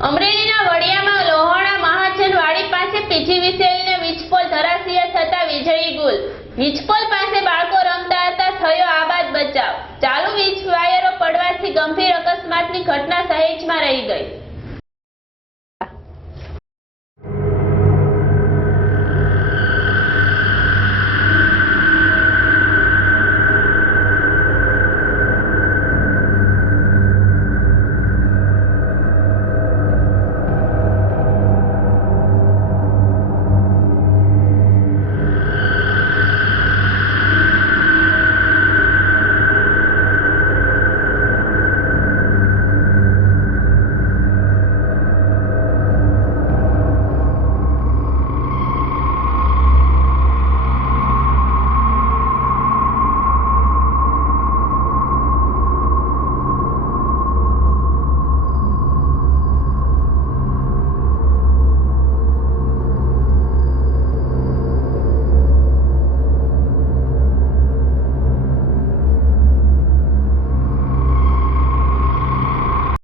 અમરેલીના વડિયામાં લોહાણા મહાજન વાડી પાસે પીજીવીસીએલને વીજપોલ ધરાશયી થતા વીજળી ગુલ। વીજપોલ પાસે બાળકો રમતા હતા, થયો આબાદ બચાવ। ચાલુ વીજ વાયરો પડવાથી ગંભીર અકસ્માતની ઘટના સહેજમાં રહી ગઈ।